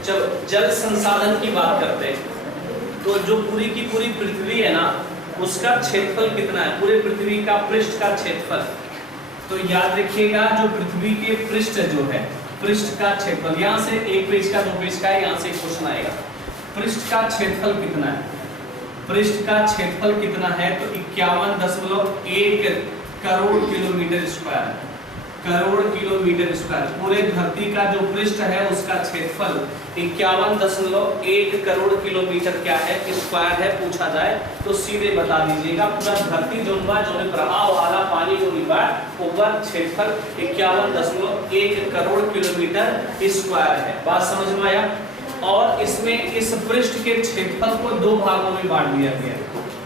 चलो जल संसाधन की बात करते हैं। तो जो पूरी की पूरी पृथ्वी है ना, उसका क्षेत्रफल कितना है, पूरे पृथ्वी का पृष्ठ का क्षेत्रफल। तो याद रखिएगा, जो पृथ्वी के पृष्ठ जो है, पृष्ठ का क्षेत्रफल, यहाँ से एक पेज का 2 पेज का है, यहाँ से क्वेश्चन आएगा। पृष्ठ का क्षेत्रफल कितना है, पृष्ठ का क्षेत्रफल कितना है, तो 51.1 crore kilometre square, crore kilometre square. पूरे धरती का जो पृष्ठ है उसका क्षेत्रफल 51.1 करोड़ किलोमीटर क्या है, स्क्वायर है। पूछा जाए तो सीधे बता दीजिएगा, पूरा धरती जो प्रभाव वाला पानी को निभा ऊपर क्षेत्रफल 51.1 करोड़ किलोमीटर स्क्वायर है। बात समझ में आया। और इसमें इस पृष्ठ के क्षेत्रफल को 2 भागों में बांट दिया गया।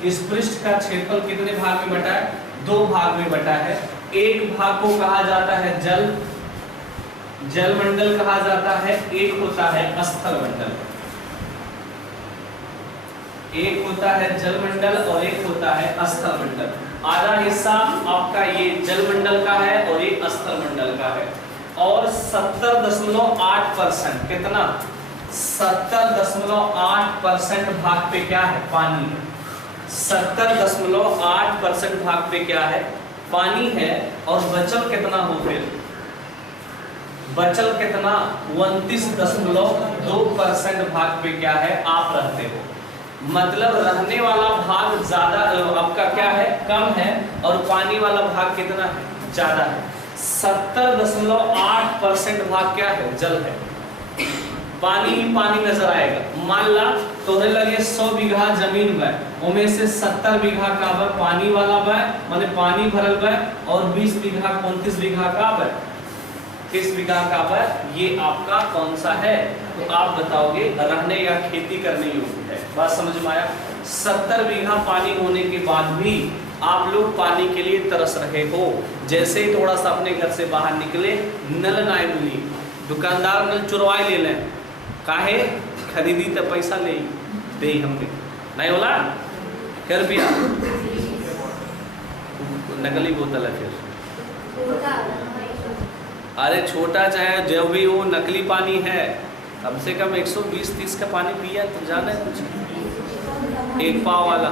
इस पृष्ठ का क्षेत्रफल कितने भाग में बटा है, 2 भाग में बटा है। एक भाग को कहा जाता है जल, जलमंडल कहा जाता है, एक होता है स्थल मंडल। एक होता है जलमंडल और एक होता है स्थल मंडल। आधा हिस्सा आपका ये जलमंडल का है और ये स्थल मंडल का है। और 70.8% कितना, 70.8% भाग पे क्या है, पानी है। 70.8% भाग पे क्या है, पानी है। और बचल कितना हो फिर, बचल कितना, 29.2% भाग पे क्या है, आप रहते हो। मतलब रहने वाला भाग ज्यादा आपका क्या है, कम है, और पानी वाला भाग कितना है, ज्यादा है। 70.8% भाग क्या है, जल है। पानी ही पानी नजर आएगा। मान ला तोहरे लगे 100 बीघा जमीन बा, उनमें से 70 बीघा का बा पानी वाला बा, माने पानी भरल बा, और 20 बीघा 29 बीघा का बा, 30 बीघा का बा। ये आपका कौन सा है, तो आप बताओगे रहने या खेती करने योग्य है। बात समझ में आया। 70 बीघा पानी होने के बाद भी आप लोग पानी के लिए तरस रहे हो। जैसे ही थोड़ा सा अपने घर से बाहर निकले, नल ना मिली, दुकानदार नल चुरवाई ले लें, काहे खरीदी तो पैसा ले दे हमने नहीं बोला कर पिया, नकली बोतल है फिर। अरे छोटा चाहे जो भी हो, नकली पानी है, कम से कम 120-30 का पानी पिया तो जाने कुछ, 1 पाव वाला।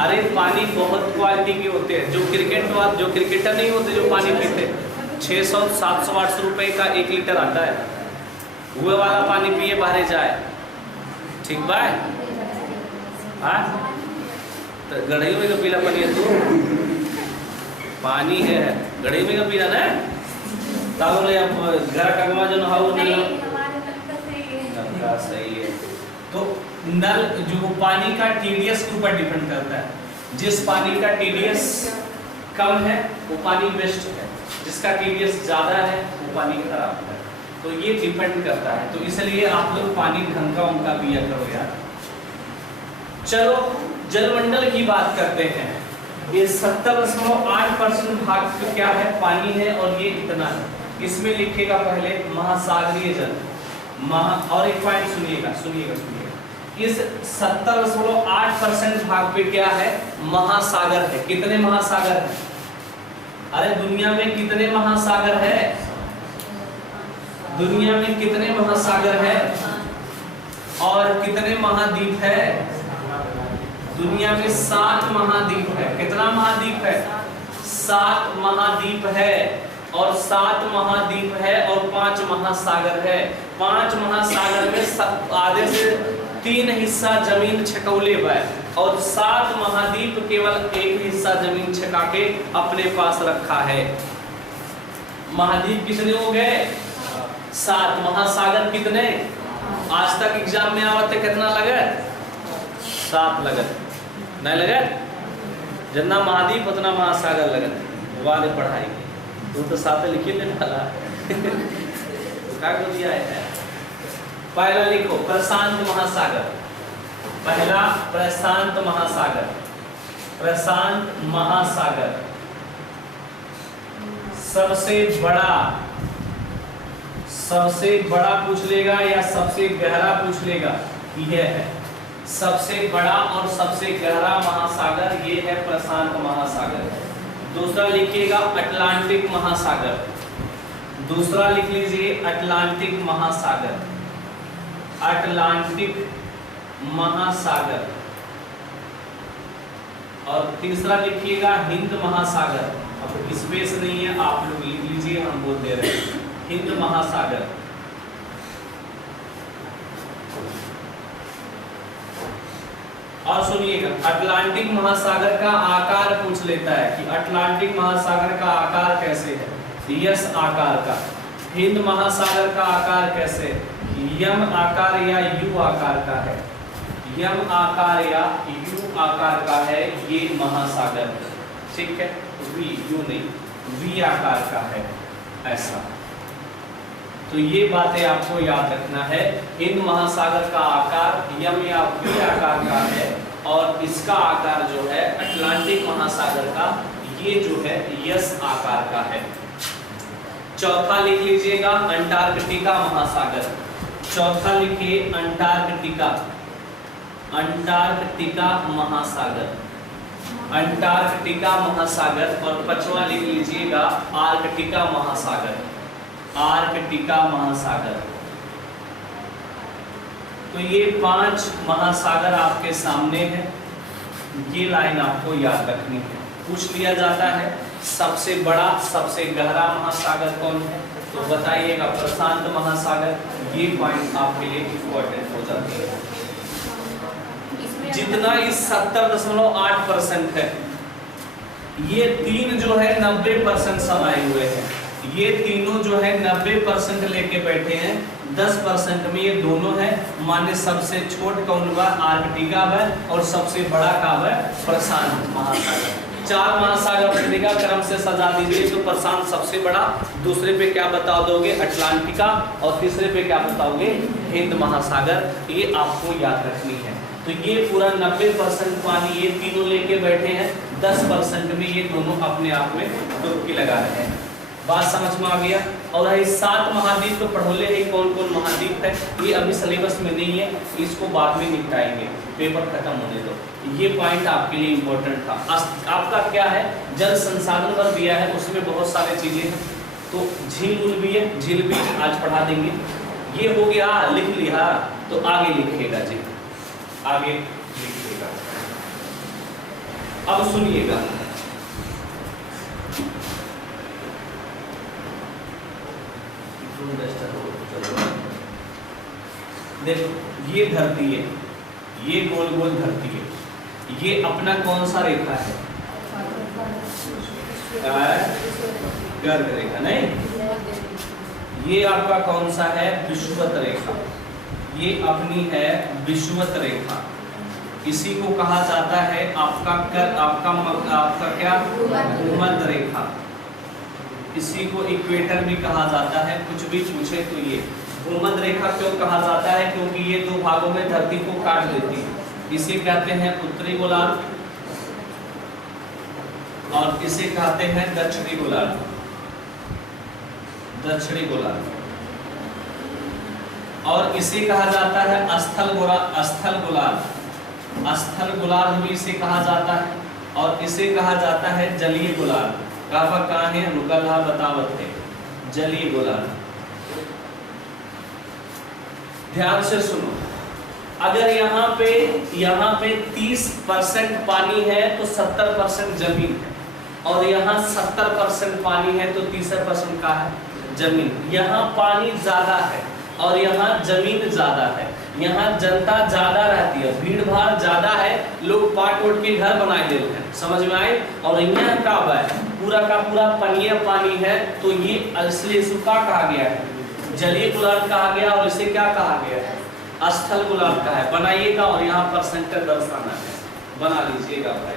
अरे पानी बहुत क्वालिटी के होते हैं। जो क्रिकेटर नहीं होते जो पानी पीते, 600-700-800 रुपए का 1 लीटर आता है, वो वाला पानी पिए बाहर जाए, ठीक बा। हाँ तो गढ़ई में का पीला पानी है, तू पानी है गढ़ई में का पीला ना, तब घर कगमा जो नहाओ सही है। तो नल जो पानी का टीडीएस के ऊपर डिपेंड करता है। जिस पानी का टीडीएस कम है वो पानी बेस्ट है, जिसका टीडीएस ज्यादा है वो पानी खराब है। तो ये डिपेंड करता है। तो इसलिए आप लोग पानी ढंग का उनका पिया करो यार। चलो जलमंडल की बात करते हैं। ये 70.8% भाग क्या है, पानी है, और ये इतना है। इसमें लिखेगा पहले महासागरीय जल, और एक पॉइंट सुनिएगा। इस 70.8% भाग पे क्या है, महासागर है। कितने महासागर है, अरे दुनिया में कितने महासागर है, दुनिया में कितने महासागर है और कितने महाद्वीप है, दुनिया में 7 महाद्वीप है। कितना महाद्वीप है, 7 महाद्वीप है, और 7 महाद्वीप है और 5 महासागर है। 5 महासागर में आधे से 3 हिस्सा जमीन छकौले बा, और 7 महाद्वीप केवल 1 हिस्सा जमीन छका के अपने पास रखा है। महाद्वीप कितने हो गए, 7। महासागर कितने, आज तक एग्जाम में आवत कितना लगे, 7 लगत, नहीं लगत। जितना महाद्वीप उतना महासागर लगत, वाले पढ़ाई तू तो साथ लिखी ले डाला। क्या दिया है, पहला लिखो प्रशांत महासागर। पहला प्रशांत महासागर, प्रशांत महासागर सबसे बड़ा पूछ लेगा या सबसे गहरा पूछ लेगा, यह है सबसे बड़ा और सबसे गहरा महासागर, ये है प्रशांत महासागर। दूसरा लिखिएगा अटलांटिक महासागर, दूसरा लिख लीजिए अटलांटिक महासागर। अटलांटिक महासागर, और तीसरा लिखिएगा हिंद महासागर। अब स्पेस नहीं है, आप लोग लिख लीजिए, हम बोल दे रहे हैं हिंद महासागर। और सुनिएगा, अटलांटिक महासागर का आकार पूछ लेता है कि अटलांटिक महासागर का आकार कैसे है, यस आकार का। हिंद महासागर का आकार कैसे है, यम आकार या यू आकार का है, यम आकार या यू आकार का है ये महासागर, ठीक है, वी यू नहीं, वी आकार का है ऐसा। तो ये बातें आपको याद रखना है, हिंद महासागर का आकार यम या वी आकार का है, और इसका आकार जो है अटलांटिक महासागर का ये जो है यस आकार का है। चौथा लिख लीजिएगा अंटार्कटिका महासागर। चौथा लिखिए अंटार्कटिका, अंटार्कटिका महासागर, अंटार्कटिका महासागर। और पांचवा लिख लीजिएगा आर्कटिका महासागर, आर्कटिका महासागर। तो ये 5 महासागर आपके सामने है, ये लाइन आपको याद रखनी है। पूछ लिया जाता है सबसे बड़ा सबसे गहरा महासागर कौन है, तो बताइएगा प्रशांत महासागर। ये पॉइंट आपके लिए इंपॉर्टेंट हो जाती है। जितना इस 70.8% है, ये तीन जो है 90% समाये हुए हैं। ये तीनों जो है 90% लेके बैठे हैं, 10% में ये दोनों है। माने सबसे छोट कौन बा, आर्कटिका है, और सबसे बड़ा का है प्रशांत महासागर। 4 महासागर पृथ्वी का क्रम से सजा दीजिए, तो प्रशांत सबसे बड़ा, दूसरे पे क्या बता दोगे अटलांटिका, और तीसरे पे क्या बताओगे हिंद महासागर। ये आपको याद रखनी है। तो ये पूरा 90% पानी ये तीनों लेके बैठे हैं, 10% में ये दोनों अपने आप में डुबकी लगा रहे हैं। बात समझ में आ गया। और ये 7 महाद्वीप तो पढ़ोले है, कौन कौन महाद्वीप है, ये अभी सिलेबस में नहीं है, इसको बाद में निपटाएंगे, पेपर खत्म होने दो। ये पॉइंट आपके लिए इम्पोर्टेंट था। आपका क्या है, जल संसाधन पर दिया है, उसमें बहुत सारी चीजें हैं। तो झील भी है, झील भी आज पढ़ा देंगे। ये हो गया, लिख लिया, तो आगे लिखिएगा जी, आगे लिखिएगा। अब सुनिएगा, देखो ये धरती है, ये गोल गोल धरती है, ये अपना कौन सा रेखा है, गर्भ रेखा नहीं, ये आपका कौन सा है विषुवत रेखा, ये अपनी है विषुवत रेखा। इसी को कहा जाता है आपका आपका क्या भूमध्य रेखा। इसी को इक्वेटर भी कहा जाता है, कुछ भी पूछे तो ये भूमध्य रेखा क्यों कहा जाता है, क्योंकि ये 2 भागों में धरती को काट देती है। इसे कहते हैं उत्तरी गोलार्ध और इसे कहते हैं दक्षिणी गोलार्ध, दक्षिणी गोलार्ध। और इसे कहा जाता है स्थल गोलार्ध, स्थल गोलार्ध, स्थल गोलार्ध भी इसे कहा जाता है। और इसे कहा जाता है जलीय गोलार्ध। कहाँ है अनुकल्हा बतावत है, जलीय गोलार्ध। ध्यान से सुनो, अगर यहाँ पे 30% पानी है तो 70% जमीन है, और यहाँ 70% पानी है तो 30% का है जमीन। यहाँ पानी ज्यादा है और यहाँ जमीन ज्यादा है, यहाँ जनता ज्यादा रहती है, भीड़ भाड़ ज्यादा है, लोग पाट उठ के घर बनाए देते हैं, समझ में आए। और यहाँ का पूरा का पूरा पनिया पानी है, तो ये इसलिए इसका कहा गया है जलीय गोलार्ध कहा गया, और इसे क्या कहा गया है स्थल गोलार्ध का है। बनाइएगा और यहाँ परसेंटेज दर्शाना है, बना लीजिएगा भाई।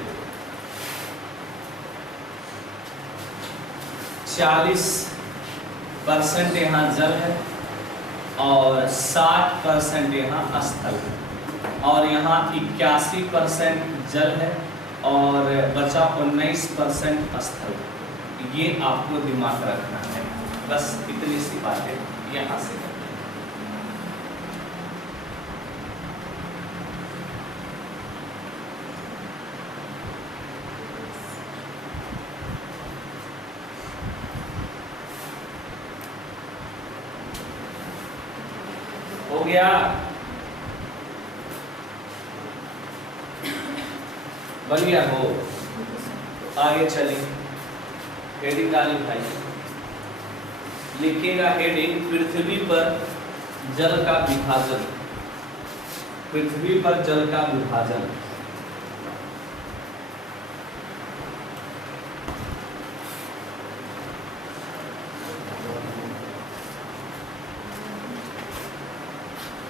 40% यहाँ जल है और 60% यहाँ स्थल है, और यहाँ 81% जल है और बचा 19% स्थल। ये आपको दिमाग रखना है, बस इतनी सी बातें यहाँ से। हो गया। बन गया हो। आगे चलिए, हेडिंग डाली भाई, लिखिएगा हेडिंग पृथ्वी पर जल का विभाजन। पृथ्वी पर जल का विभाजन।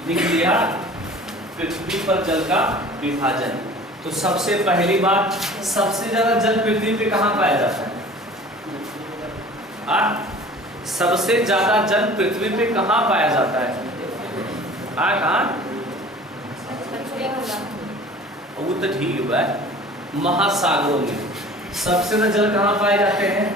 लिख लिया, पृथ्वी पर जल का विभाजन। तो सबसे पहली बात, सबसे ज्यादा जल पृथ्वी पे कहाँ पाया जाता है? सबसे ज्यादा जल पृथ्वी पे कहाँ पाया जाता है? कहाँ? वो तो ठीक है, महासागरों में। सबसे ज्यादा जल कहाँ पाए जाते हैं?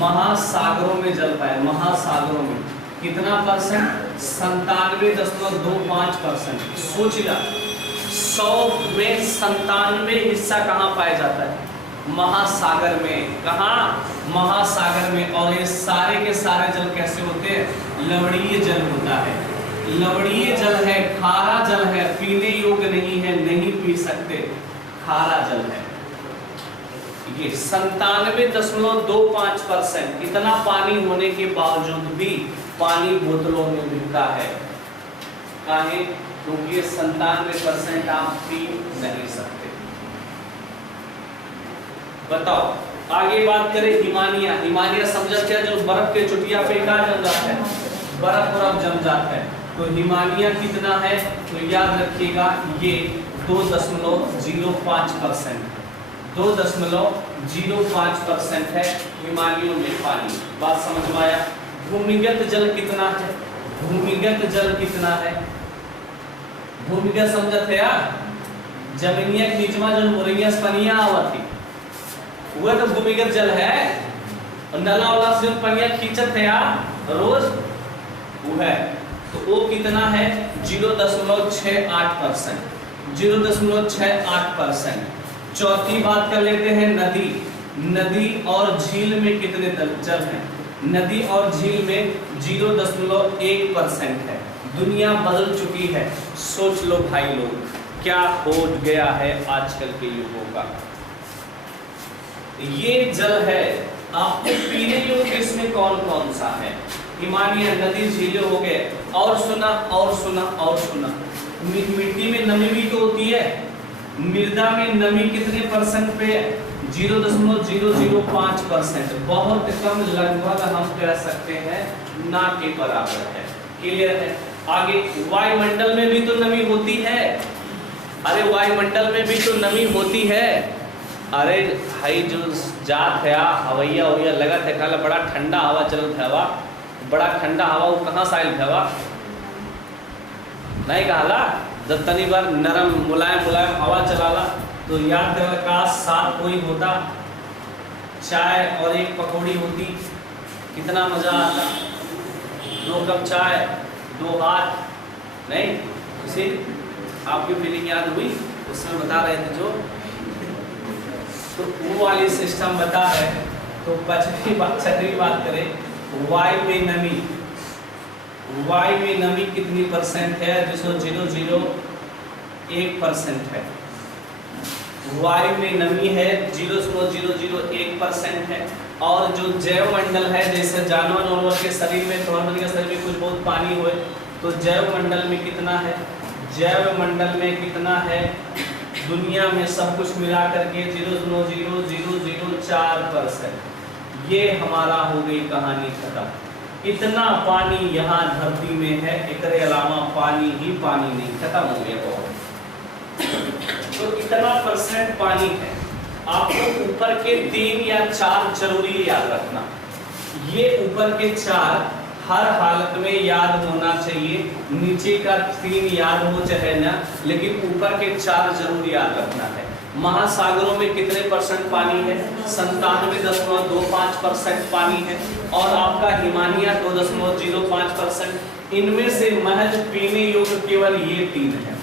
महासागरों में जल पाए। महासागरों में कितना परसेंट? 97.25%। सोच ला, 100 में 97 हिस्सा कहाँ पाया जाता है? महासागर में। कहाँ? महासागर में। और ये सारे के सारे जल कैसे होते हैं? लवणीय जल होता है। लवणीय जल है, खारा जल है, पीने योग्य नहीं है, नहीं पी सकते, खारा जल है। ये 97.25%। इतना पानी होने के बावजूद भी पानी बोतलों में मिलता है। काहे? क्योंकि 97% आप पी नहीं सकते। बताओ, आगे बात करें हिमालय। हिमालय समझा क्या? जो बर्फ के चुटिया पे क्या जम जाता है? बर्फ जम जाता है। तो हिमालय कितना है? तो याद रखिएगा, ये 2.05%। 2.05% है हिमालयों में पानी। बात समझ में आया? भूमिगत जल कितना है? भूमिगत जल कितना है? भूमिगत समझते यार, जमीनिया के नीचवा जो मुरैया पनिया आवत थी, वह तो भूमिगत जल है। और नला वाला से पनिया खींचत है यार रोज, वो है। तो वो कितना है? 0.68%। 0.68%। चौथी बात कर लेते हैं नदी। नदी और झील में कितने जल हैं? नदी और झील में 0.1% है। दुनिया बदल चुकी है। सोच लो भाई लोग, क्या हो गया है आजकल के युगों का। ये जल है। आपको पीने योग्य इसमें कौन कौन सा है? हिमालय, नदी, झीलें हो गए। और सुना, और सुना, और सुना, मिट्टी में नमी भी तो होती है। मृदा में नमी कितने परसेंट पे है? 0.005%। बहुत कम, लगभग हम कह सकते हैं ना के बराबर है। क्लियर है? आगे, वायुमंडल में भी तो नमी होती है। अरे वायुमंडल में भी तो नमी होती है। अरे भाई जो जात है हवैया वैया लगा थे, कल बड़ा ठंडा हवा चलत है, हवा बड़ा ठंडा हवा, वो कहाँ से आयल हवा? नहीं कहला, जब तनी बार नरम मुलायम मुलायम हवा चलाला तो याद कर, काश साथ कोई होता, चाय और एक पकौड़ी होती, कितना मजा आता। 2 कप चाय, 2 हाथ। नहीं, उसे आपकी फीलिंग याद हुई? उसमें बता रहे थे जो, तो वो वाली सिस्टम बता रहे। तो छठी बात करें, वायु में नमी। वायु में नमी कितनी परसेंट है? 0.01% है। वायु में नमी है 0.001% है। और जो जैव मंडल है, जैसे जानवर के शरीर में, नॉर्मल के शरीर में कुछ बहुत पानी हुए, तो जैव मंडल में कितना है? जैव मंडल में कितना है? दुनिया में सब कुछ मिला करके 0.0004%। ये हमारा हो गई कहानी खत्म। इतना पानी यहाँ धरती में है, एकरे अलावा पानी ही पानी नहीं, खत्म हो गया बहुत। तो इतना परसेंट पानी है। आपको ऊपर के 3 या 4 जरूरी याद रखना। ये ऊपर के 4 हर हालत में याद होना चाहिए। नीचे का 3 याद हो चाहे ना, लेकिन ऊपर के 4 जरूर याद रखना है। महासागरों में कितने परसेंट पानी है? 97.25% पानी है। और आपका हिमालय 2.05%। इनमें से महज पीने योग्य केवल ये 3 है।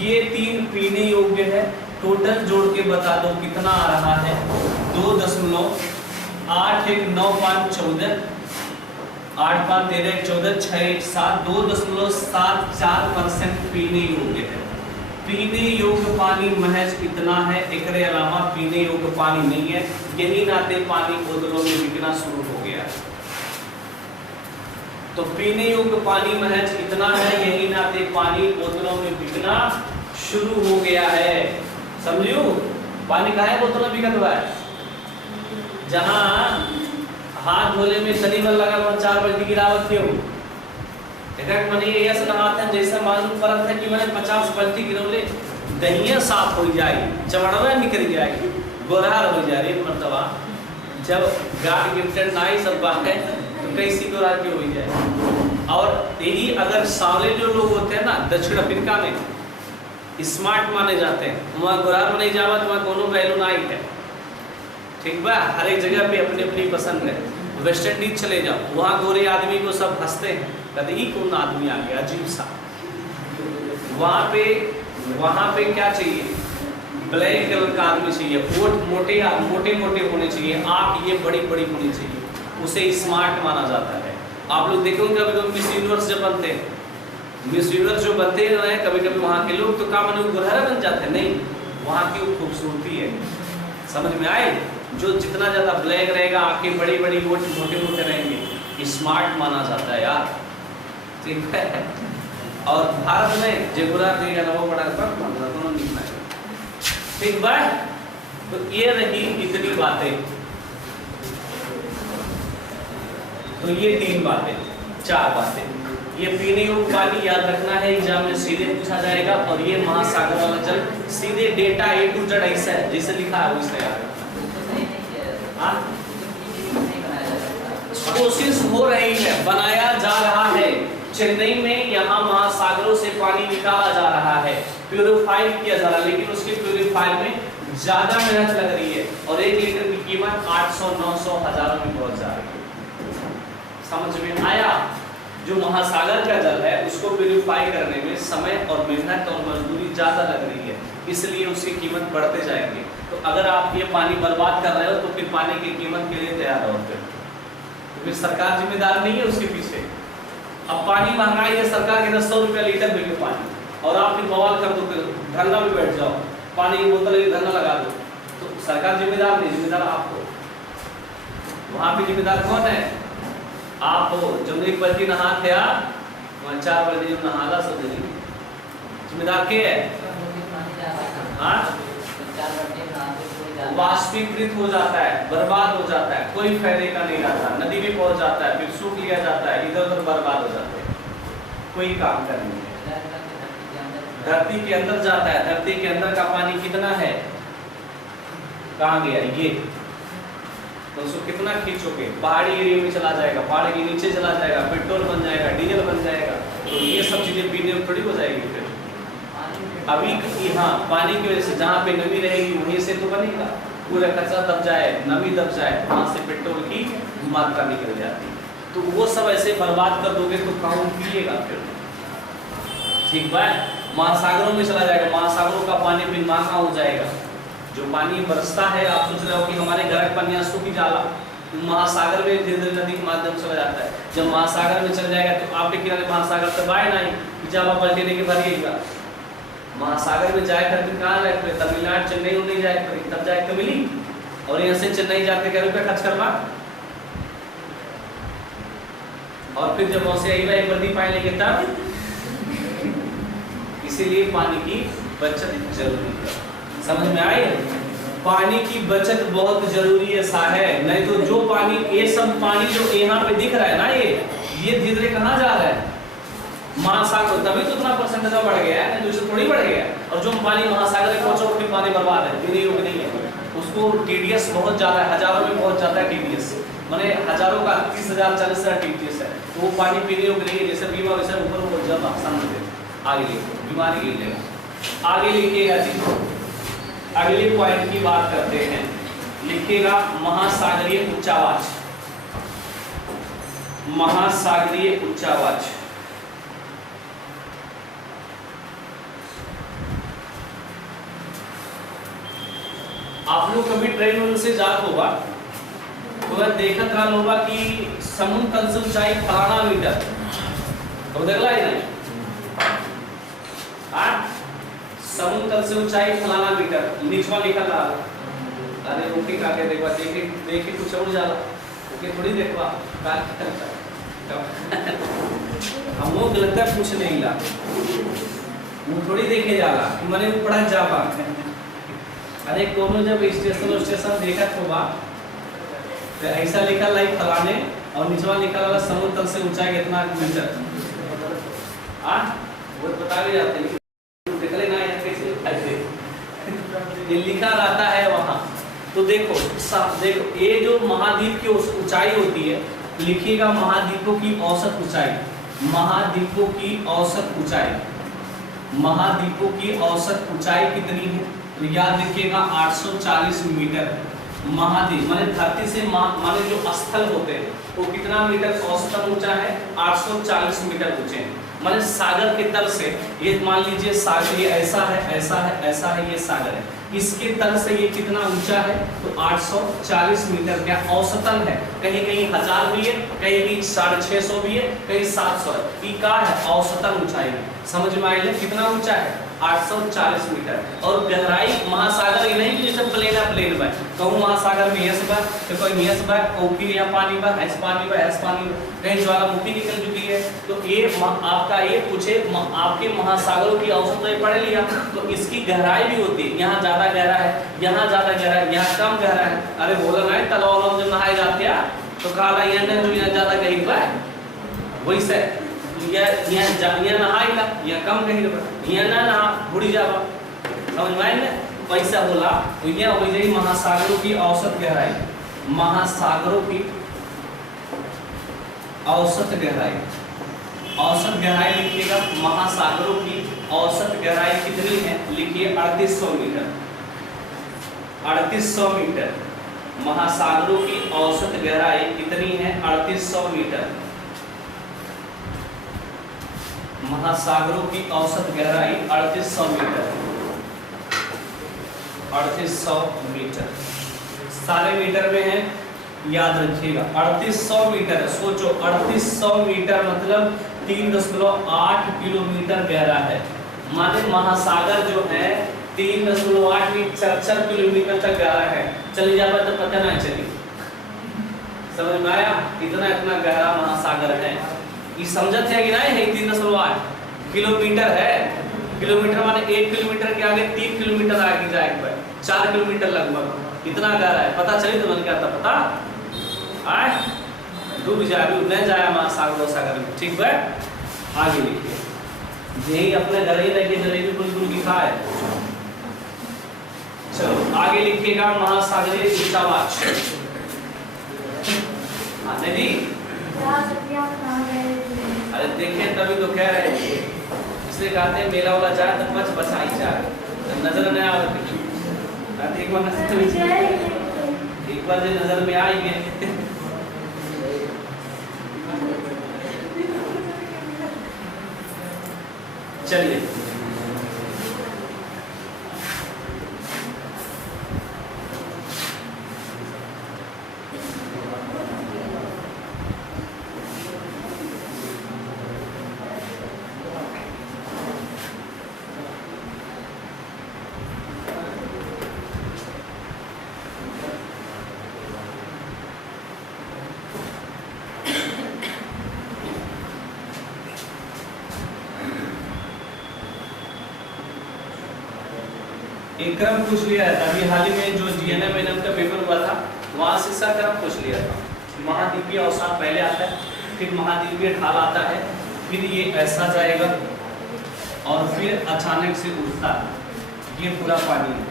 ये 3 पीने योग्य है। टोटल जोड़ के बता दो कितना आ रहा है? 2.819514, 8,5,13,14, 6,1,7, 2.74% पीने योग्य है। पीने योग्य पानी महज इतना है, एकरे अलावा पीने योग्य पानी नहीं है। यही नाते पानी बोतलों में बिकना शुरू हो गया। तो पीने योग्य पानी महज इतना है, यही नाते पानी बोतलों में बिकना शुरू हो गया है। समझियो, पानी कहाँ है बोतलों में बिकत हुआ है? जहां हाथ धोले में शनिवार लगा 4 बल्टी गिरावत क्यों? एक मने ऐसा नहाते हैं जैसा मालूम पड़ता है कि मैंने 50 बल्टी गिरौले दहिया साफ हो जाए, चमड़वा निकल जाएगी, गोरार हो जाए। एक मरतबा जब गार्ड गिफ्टेड नाई सब बात है तो कैसी गोरार की हो जाए। और यही अगर सावले जो लोग होते हैं ना दक्षिण अफ्रीका में स्मार्ट माने जाते हैं, वहाँ गोरार में नहीं जावा तो वहाँ कोनो वैल्यू नाई है। ठीक बा, हर एक जगह पे अपनी अपनी पसंद है। वेस्ट इंडीज चले जाओ, वहाँ गोरे आदमी को सब हंसते हैं, कहते ही कौन आदमी आ गया अजीब सा। वहाँ पे क्या चाहिए? ब्लैक कलर का आदमी चाहिए, होठ मोटे मोटे होने चाहिए, आँख ये बड़ी बड़ी होनी चाहिए, उसे स्मार्ट माना जाता है। आप लोग देखोगे कभी कभी मिस यूनिवर्स जब बनते हैं, मिस यूनिवर्स जो बनते हैं कभी कभी वहाँ के लोग तो काम गुरहरा बन जाते हैं। नहीं, वहाँ की वो खूबसूरती है। समझ में आए? जो जितना ज़्यादा ब्लैक रहेगा, आंखें बड़ी बड़ी मोटे मोटे रहेंगे, स्मार्ट माना जाता है यार। ठीक है। और भारत में जो गुरहरा देगा ना वो बड़ा दोनों निकला है। ठीक बात। तो ये रही इतनी बातें, तो ये 3 बातें 4 बातें। ये पीने योग्य पानी याद रखना है, एग्जाम में सीधे पूछा जाएगा। और ये महासागर वाला जल सीधे डेटा A to Z ऐसा है जैसे लिखा है वैसे याद रखना। कोशिश हो रही है, बनाया जा रहा है। चेन्नई में यहाँ महासागरों से पानी निकाला जा रहा है, प्यूरिफाई किया जा रहा है, लेकिन उसके प्यूरिफाई में ज्यादा मेहनत लग रही है और 1 लीटर की कीमत 800, 900, हजारों में पहुंच जा रही है। समझ में आया? जो महासागर का जल है उसको प्यूरिफाई करने में समय और मेहनत और मजदूरी ज्यादा लग रही है, इसलिए उसकी कीमत बढ़ते जाएंगे। तो अगर आप ये पानी बर्बाद कर रहे हो तो फिर पानी की कीमत के लिए तैयार रहो। फिर सरकार जिम्मेदार नहीं है उसके पीछे। अब पानी महंगाई है, सरकार के 100 रुपया लीटर बिके पानी, और आप फिर बवाल कर दो, धरना में बैठ जाओ, पानी की बोतल धरना लगा दो, तो सरकार जिम्मेदार नहीं, जिम्मेदार आपको। वहाँ पे जिम्मेदार कौन है? आप हो। जब एक बल्टी नहाते आप 4 बल्टी जब नहाला सब जिम्मेदार के है? हाँ, वाष्पीकृत हो जाता है, बर्बाद हो जाता है, कोई फायदे का नहीं रहता, नदी में पहुंच जाता है, फिर सूख लिया जाता है, इधर उधर बर्बाद हो जाते हैं, कोई काम करने नहीं। धरती के अंदर जाता है, धरती के अंदर का पानी कितना है, कहाँ गया ये, तो उसको कितना खींचोगे? पहाड़ी एरिया में चला जाएगा, पहाड़ के नीचे चला जाएगा, पेट्रोल बन जाएगा, डीजल बन जाएगा, तो ये सब चीजें पीने में थोड़ी हो जाएगी। फिर अभी यहाँ पानी की वजह से जहाँ पे नमी रहेगी वहीं से तो बनेगा, पूरा कचरा दब जाए, नमी दब जाए, वहाँ से पेट्रोल की मात्रा निकल जाती है। तो वो सब ऐसे बर्बाद कर दोगे तो कौन पिएगा फिर? ठीक बात। महासागरों में चला जाएगा, महासागरों का पानी फिर महंगा हो जाएगा। जो पानी बरसता है, आप सोच रहे हो कि हमारे घर का पानी सूख जाला, महासागर में धीरे धीरे नदी के माध्यम चला जाता है। जब महासागर में चल जाएगा तो आपके किनारे महासागर से बाय नहीं, जब आप बल्टी लेके भरिएगा महासागर में जाए करके कहाँ जाए? तमिलनाडु चेन्नई नहीं जाए तब जाए तो मिली, और यहाँ से चेन्नई जाते क्या रुपया खर्च करवा, और फिर जब वहां से आई एक बल्टी पानी लेके तब। इसीलिए पानी की बचत जरूरी है। समझ में आई? पानी की बचत बहुत जरूरी है है, नहीं तो जो पानी, ये सब पानी जो यहाँ पे दिख रहा है ना, ये धीरे धीरे कहाँ जा रहा है? महासागर। तभी तो उतना परसेंटेज बढ़ गया है, तो इससे थोड़ी बढ़ गया। और जो पानी महासागर में पहुंचा उसमें पानी बर्बाद है, पीने योग्य नहीं है। उसको TDS बहुत ज्यादा है, हजारों में पहुंच जाता है TDS, माने हजारों का 30,000 40,000 TDS है, तो वो पानी पीने योग्य नहीं है। जैसे बीमा वैसे ऊपर पहुंच जाता सामने आगे बीमारी ले लेगा। आगे लिखिएगा जी, अगले पॉइंट की बात करते हैं। लिखिएगा महासागरीय उच्चावाच, महासागरीय उच्चावाच। आप लोग कभी ट्रेन से जात होगा तो वह देखत रहा होगा कि समुद्र तल से ऊंचाई फलाना मीटर, तो देखला ही नहीं। समुद्र तल से ऊंचाई फलाना मीटर, नीचवा लिखा था। अरे ओके का के देखवा, देखे देखे कुछ और जाला ओके थोड़ी देखवा का करता हम वो गलत है पूछ नहीं ला, वो थोड़ी देखे जाला कि मैंने वो पढ़ा जावा। अरे कोनो जब स्टेशन देखा तो बा तो ऐसा लिखा लाई फलाने और निचवा लिखा वाला समुद्र तल से ऊंचाई कितना मीटर वो बता भी जाते हैं निकले ना या कैसे ऐसे ये लिखा रहता है वहाँ। तो देखो देखो ये जो महाद्वीप की ऊंचाई होती है, लिखिएगा महाद्वीपों की औसत ऊंचाई, महाद्वीपों की औसत ऊंचाई, महाद्वीपों की औसत ऊंचाई कितनी है तो याद रखिएगा 840 मीटर। महाद्वीप माने धरती से माने जो स्थल होते हैं वो कितना मीटर औसतन ऊंचा है 840 मीटर ऊंचे हैं। माने सागर के तल से ये मान लीजिए सागर ये ऐसा है ऐसा है ऐसा है, ये सागर है, इसके तल से ये कितना ऊंचा है तो 840 मीटर क्या औसतन है। कहीं कहीं 1000 भी है, कहीं कहीं 650 भी है, कहीं 700 है। ये का है औसतन ऊंचाई है। समझ में आइए कितना ऊंचा है 840 मीटर। और गहराई महासागर ये नहीं कि जैसे प्लेन है प्लेन बा कहूँ महासागर में यस बा तो कोई यस बा ओपी या पानी बा ऐस पानी बा ऐस पानी बा, कहीं ज्वालामुखी निकल चुकी है। तो ये आपका ये पूछे आपके महासागरों की औसत तो ये पढ़ लिया तो इसकी गहराई भी होती है, यहाँ ज्यादा गहरा है, यहाँ ज्यादा गहरा है, यहाँ कम गहरा है। अरे बोला ना तालाब में जब नहाए जाते हैं तो काला यहाँ ज्यादा गहरी बा वैसे यहाँ नहाइला यहाँ कम कहीं यहाँ ना नहा बुड़ी जावा। समझ में आए ना पैसा बोला तो यहाँ हो जाए महासागरों की औसत गहराई, महासागरों की औसत गहराई, औसत गहराई लिखिएगा महासागरों की औसत गहराई कितनी है लिखिए 3800 मीटर, 3800 मीटर। महासागरों की औसत गहराई कितनी है 3800 मीटर। महासागरों की औसत गहराई 3800 मीटर, 3800 मीटर। सारे मीटर में है याद रखिएगा 3800 मीटर है। सोचो 3800 मीटर मतलब 3.8 किलोमीटर गहरा है। माने महासागर जो है 3.8 4 किलोमीटर तक गहरा है। चली जाए तो पता नहीं चली। समझ में आया इतना इतना गहरा महासागर है। ये समझत है कि नहीं है 3.8 किलोमीटर है। किलोमीटर माने 1 किलोमीटर के आगे 3 किलोमीटर आगे जाएगा 4 किलोमीटर लगभग इतना गहरा है। पता चली तो मन क्या था पता आए डूब जाए नहीं जाए महासागर सागर में। ठीक है आगे लिखिए यही अपने घर ही रह के जलेबी कुल की खाए। चलो आगे लिखिएगा महासागरीय दूतावास। आने जी अरे देखें तभी तो कह रहे हैं इसलिए कहते हैं मेला वाला जाए तो बच बचाई जाए नजर नहीं आ रही एक बार जो नजर में आएंगे चलिए एक क्रम पूछ लिया था अभी हाल ही में जो जीएनएम का पेपर हुआ था वहां से इसका क्रम पूछ लिया था। महाद्वीपीय अवसाद पहले आता है, फिर महाद्वीपीय ढाल आता है, फिर ये ऐसा जाएगा और फिर अचानक से उठता है। ये पूरा पानी है।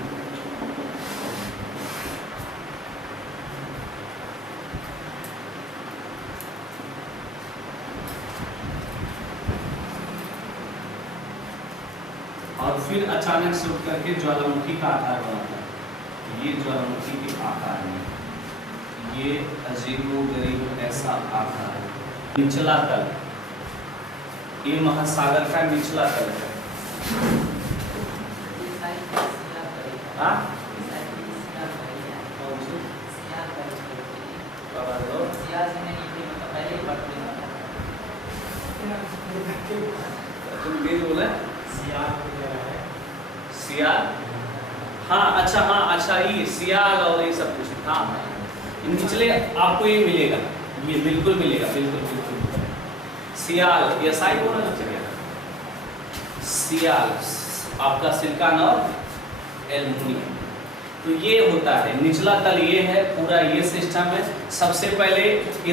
और फिर अचानक से उठ करके ज्वालामुखी का आकार बनाता है। ये ज्वालामुखी के आकार में ये अजीबोगरीब ऐसा आकार है। निचला तल ये महासागर का निचला तल है। तुम बोला सियाल, हाँ अच्छा ये सियाल और ये सब कुछ, हाँ निचले आपको ये मिलेगा, ये बिल्कुल मिलेगा, बिल्कुल सियाल, ये साइड बोलना चाहिए, सियाल आपका सिलिकॉन और एल्युमिनियम। तो ये होता है निचला तल, ये है पूरा, ये सिस्टम है। सबसे पहले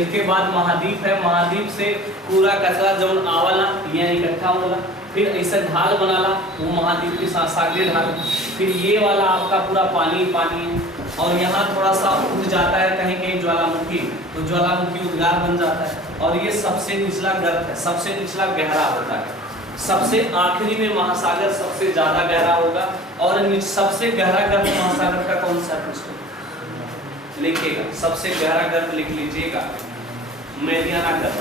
इसके बाद महाद्वीप है, महाद्वीप से पूरा कचरा जब आवला यहाँ इकट्ठा होला, फिर ऐसा ढाल बनाला, वो महाद्वीप के साथ सागले ढाल, फिर ये वाला आपका पूरा पानी है, और यहाँ थोड़ा सा उठ जाता है कहीं कहीं ज्वालामुखी, तो ज्वालामुखी उद्गार बन जाता है, और ये सबसे निचला गर्त है, सबसे निचला गहरा होता है। सबसे आखिरी में महासागर सबसे ज्यादा गहरा होगा, और सबसे गहरा गर्त महासागर का कौन सा प्रश्न लिखिएगा, सबसे गहरा गर्त लिख लीजिएगा, मेरियाना गर्त,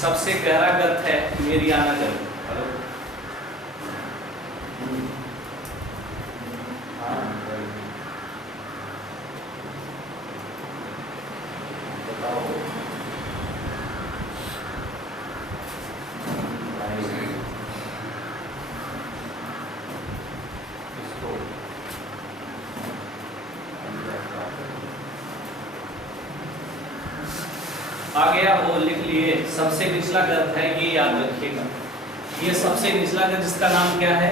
सबसे गहरा गर्त है मेरियाना गर्त। आ गया, वो लिख लिए, सबसे निचला गर्त है, ये याद रखिएगा, ये सबसे निचला गर्त जिसका नाम क्या है,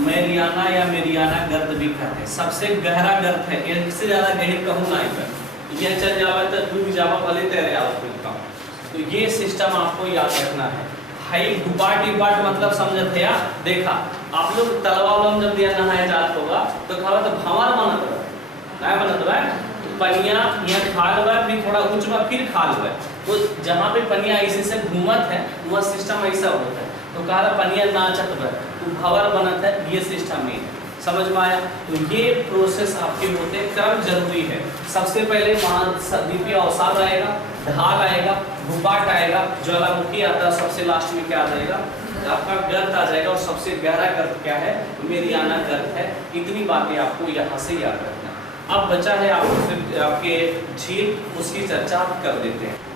मेरियाना या मेरियाना गर्त भी कहते हैं। सबसे गहरा गर्त है, इससे ज्यादा गहरी कहूँ ना, ये चल जावा तो डूब जावा भले तैरे आओ। तो ये सिस्टम आपको याद रखना है। हाई डुबाट मतलब समझते हैं, देखा आप लोग तलवा में जब दिया नहाया जात होगा तो खावा तो भंवर बनत है, पनिया यहाँ खाल हुआ, फिर थोड़ा ऊंच हुआ, फिर खाल हुआ, तो जहाँ पे पनिया ऐसे से घूमत है वह सिस्टम ऐसा होता है, तो कहा पनिया नाचत हुआ तो भंवर बनत है, ये सिस्टम ही समझ में आया। तो ये प्रोसेस आपके होते क्रम जरूरी है। सबसे पहले महाद्वीपीय अवसाद आएगा, ढाल आएगा, भूपाट आएगा, ज्वालामुखी आता है, सबसे लास्ट में क्या आ जाएगा, आपका गर्त आ जाएगा, और सबसे गहरा गर्त क्या है, मेरियाना गर्त है। इतनी बातें आपको यहाँ से याद रखना। अब बचा है आपके झील, उसकी चर्चा कर देते हैं।